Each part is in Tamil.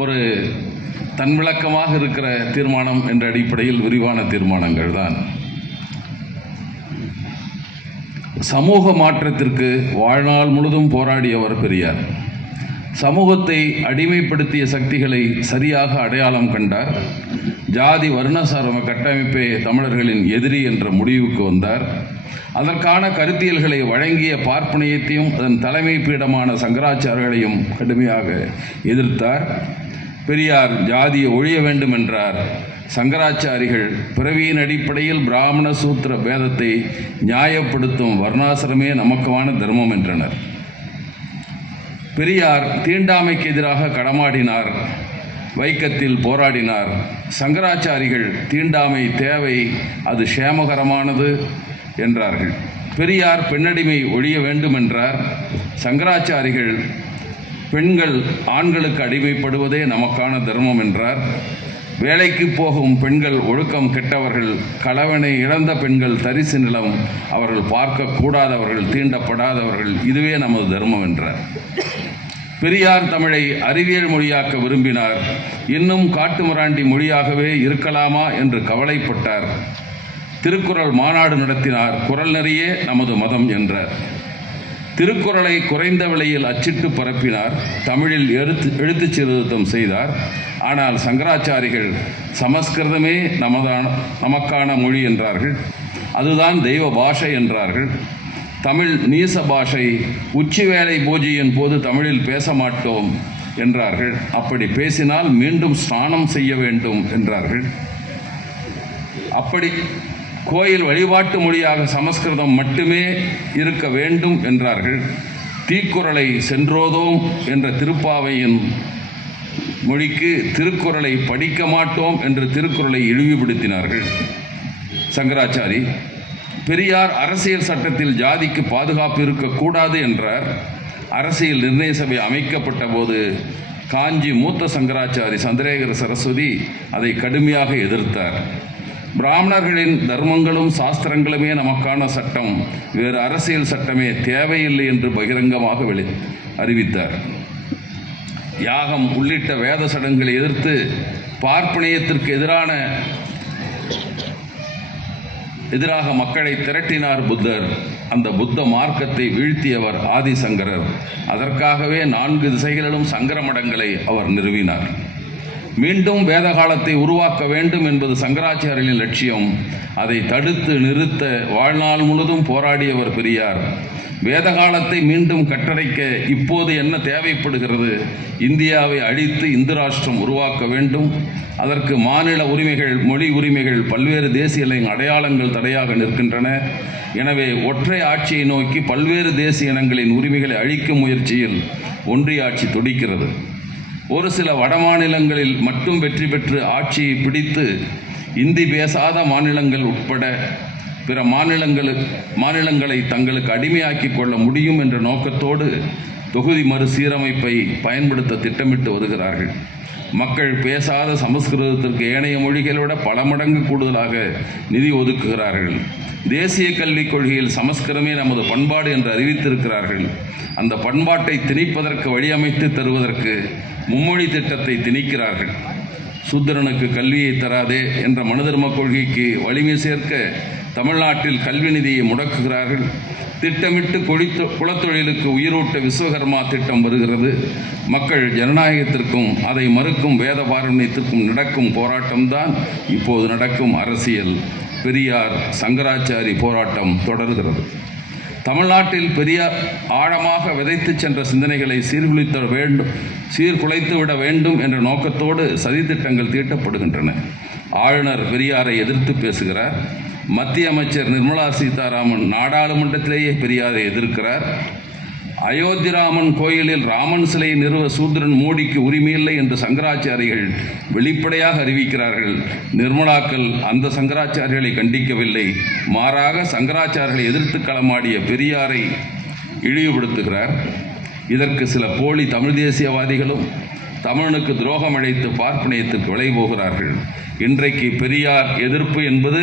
ஒரு தன்விளக்கமாக இருக்கிற தீர்மானம் என்ற அடிப்படையில் விரிவான தீர்மானங்கள் தான் சமூக மாற்றத்திற்கு வாழ்நாள் முழுதும் போராடியவர் பெரியார். சமூகத்தை அடிமைப்படுத்திய சக்திகளை சரியாக அடையாளம் கண்டார். ஜாதி வர்ணசாரம கட்டமைப்பே தமிழர்களின் எதிரி என்ற முடிவுக்கு வந்தார். அதற்கான கருத்தியல்களை வழங்கிய பார்ப்பனியத்தையும் அதன் தலைமை பீடமான சங்கராச்சாரர்களையும் கடுமையாக எதிர்த்தார். பெரியார் ஜாதியை ஒழிய வேண்டும் என்றார். சங்கராச்சாரிகள் பிறவியின் அடிப்படையில் பிராமண சூத்திர பேதத்தை நியாயப்படுத்தும் வர்ணாசிரமே நமக்குமான தர்மம் என்றனர். பெரியார் தீண்டாமைக்கு எதிராக கடமாடினார் வைக்கத்தில் போராடினார். சங்கராச்சாரிகள் தீண்டாமை தேவை அது சேமகரமானது என்றார்கள். பெரியார் பெண்ணடிமை ஒழிய வேண்டும் என்றார் சங்கராச்சாரிகள் பெண்கள் ஆண்களுக்கு அடிமைப்படுவதே நமக்கான தர்மம் என்றார். வேலைக்கு போகும் பெண்கள் ஒழுக்கம் கெட்டவர்கள் கலவனை இழந்த பெண்கள் தரிசு நிலம் அவர்கள் பார்க்கக்கூடாதவர்கள் தீண்டப்படாதவர்கள் இதுவே நமது தர்மம் என்றார். பெரியார் தமிழை அறிவியல் மொழியாக்க விரும்பினார். இன்னும் காட்டுமிராண்டி மொழியாகவே இருக்கலாமா என்று கவலைப்பட்டார். திருக்குறள் மாநாடு நடத்தினார். குரல் நெறியே நமது மதம் என்றார். திருக்குறளை குறைந்த விலையில் அச்சிட்டு பரப்பினார். தமிழில் எழுத்து எழுத்துச் சீர்திருத்தம் செய்தார். ஆனால் சங்கராச்சாரிகள் சமஸ்கிருதமே நமதான நமக்கான மொழி என்றார்கள். அதுதான் தெய்வ பாஷை என்றார்கள். தமிழ் நீச பாஷை உச்சி வேலை பூஜையின் போது தமிழில் பேச மாட்டோம் என்றார்கள். அப்படி பேசினால் மீண்டும் ஸ்நானம் செய்ய வேண்டும் என்றார்கள். அப்படி கோயில் வழிபாட்டு மொழியாக சமஸ்கிருதம் மட்டுமே இருக்க வேண்டும் என்றார்கள். தீக்குறளை சென்றோதோம் என்ற திருப்பாவையின் மொழிக்கு திருக்குறளை படிக்க மாட்டோம் என்று திருக்குறளை இழிவுபடுத்தினார்கள். சங்கராச்சாரி பெரியார் அரசியல் சட்டத்தில் ஜாதிக்கு பாதுகாப்பு இருக்கக்கூடாது என்றார். அரசியல் நிர்ணய சபை அமைக்கப்பட்ட போது காஞ்சி மூத்த சங்கராச்சாரி சந்திரேகர சரஸ்வதி அதை கடுமையாக எதிர்த்தார். பிராமணர்களின் தர்மங்களும் சாஸ்திரங்களுமே நமக்கான சட்டம். வேறு அரசியல் சட்டமே தேவையில்லை என்று பகிரங்கமாக வெளி அறிவித்தார். யாகம் உள்ளிட்ட வேத சடங்குகளை எதிர்த்து பார்ப்பனியத்திற்கு எதிரான எதிராக மக்களை திரட்டினார் புத்தர். அந்த புத்த மார்க்கத்தை வீழ்த்தியவர் ஆதிசங்கரர். அதற்காகவே நான்கு திசைகளிலும் சங்கர மடங்களை அவர் நிறுவினார். மீண்டும் வேத காலத்தை உருவாக்க வேண்டும் என்பது சங்கராச்சாரியரின் லட்சியம். அதை தடுத்து நிறுத்த வாழ்நாள் முழுதும் போராடியவர் பெரியார். வேத காலத்தை மீண்டும் கட்டடைக்க இப்போது என்ன தேவைப்படுகிறது? இந்தியாவை அழித்து இந்து ராஷ்டிரம் உருவாக்க வேண்டும். அதற்கு மாநில உரிமைகள் மொழி உரிமைகள் பல்வேறு தேசிய அடையாளங்கள் தடையாக நிற்கின்றன. எனவே ஒற்றை ஆட்சியை நோக்கி பல்வேறு தேசிய இனங்களின் உரிமைகளை அழிக்கும் முயற்சியில் ஒன்றிய ஆட்சி துடிக்கிறது. ஒரு சில வடமாநிலங்களில் மட்டும் வெற்றி பெற்று ஆட்சியை பிடித்து இந்தி பேசாத மாநிலங்கள் உட்பட பிற மாநிலங்களுக்கு மாநிலங்களை தங்களுக்கு அடிமையாக்கி கொள்ள முடியும் என்ற நோக்கத்தோடு தொகுதி மறுசீரமைப்பை பயன்படுத்த திட்டமிட்டு வருகிறார்கள். மக்கள் பேசாத சமஸ்கிருதத்திற்கு ஏனைய மொழிகளை விட பல மடங்கு கூடுதலாக நிதி ஒதுக்குகிறார்கள். தேசிய கல்விக் கொள்கையில் சமஸ்கிருதமே நமது பண்பாடு என்று அறிவித்திருக்கிறார்கள். அந்த பண்பாட்டை திணிப்பதற்கு வழியமைத்து தருவதற்கு மும்மொழி திட்டத்தை திணிக்கிறார்கள். சூத்திரனுக்கு கல்வியை தராதே என்ற மனதர்ம கொள்கைக்கு வலிமை சேர்க்க தமிழ்நாட்டில் கல்வி நிதியை முடக்குகிறார்கள். திட்டமிட்டு கொழித்த குலத்தொழிலுக்கு உயிரூட்ட விஸ்வகர்மா திட்டம் வருகிறது. மக்கள் ஜனநாயகத்திற்கும் அதை மறுக்கும் வேத பாரம்பரியத்திற்கும் நடக்கும் போராட்டம்தான் இப்போது நடக்கும் அரசியல். பெரியார் சங்கராச்சாரி போராட்டம் தொடர்கிறது. தமிழ்நாட்டில் பெரிய ஆழமாக விதைத்து சென்ற சிந்தனைகளை சீர்குலைத்த வேண்டும் சீர்குலைத்து விட வேண்டும் என்ற நோக்கத்தோடு சதித்திட்டங்கள் தீட்டப்படுகின்றன. ஆளுநர் பெரியாரை எதிர்த்து பேசுகிறார். மத்திய அமைச்சர் நிர்மலா சீதாராமன் நாடாளுமன்றத்திலேயே பெரியாரை எதிர்க்கிறார். அயோத்திராமன் கோயிலில் ராமன் சிலை நிறுவ சூத்ரன் மோடிக்கு உரிமையில்லை என்று சங்கராச்சாரிகள் வெளிப்படையாக அறிவிக்கிறார்கள். நிர்மலாக்கள் அந்த சங்கராச்சாரிகளை கண்டிக்கவில்லை. மாறாக சங்கராச்சாரிகளை எதிர்த்து களமாடிய பெரியாரை இழிவுபடுத்துகிறார். இதற்கு சில போலி தமிழ் தேசியவாதிகளும் தமிழனுக்கு துரோகம் அழைத்து பார்ப்பனியத்துக்கு விலை போகிறார்கள் இன்றைக்கு பெரியார் எதிர்ப்பு என்பது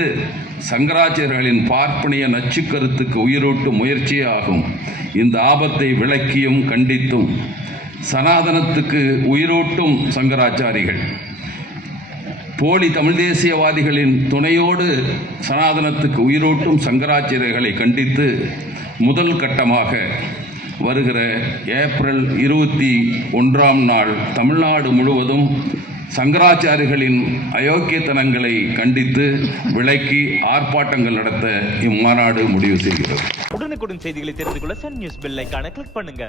சங்கராச்சாரியர்களின் பார்ப்பனிய நச்சுக்கருத்துக்கு உயிரூட்டும் முயற்சியே ஆகும். இந்த ஆபத்தை விளக்கியும் கண்டித்தும் சனாதனத்துக்கு உயிரூட்டும் சங்கராச்சாரிகள். போலி தமிழ் தேசியவாதிகளின் துணையோடு சனாதனத்துக்கு உயிரூட்டும் சங்கராச்சாரியர்களை கண்டித்து முதல் கட்டமாக வருகிற ஏப்ரல் இருபத்தி ஒன்றாம் நாள் தமிழ்நாடு முழுவதும் சங்கராச்சாரிகளின் அயோக்கியத்தனங்களை கண்டித்து விலக்கி ஆர்ப்பாட்டங்கள் நடத்த இம்மாநாடு முடிவு செய்கிறது. உடனுக்குடன் செய்திகளை தெரிந்து கொள்ள சன் நியூஸ் பெல்லைக்கான கிளிக் பண்ணுங்க.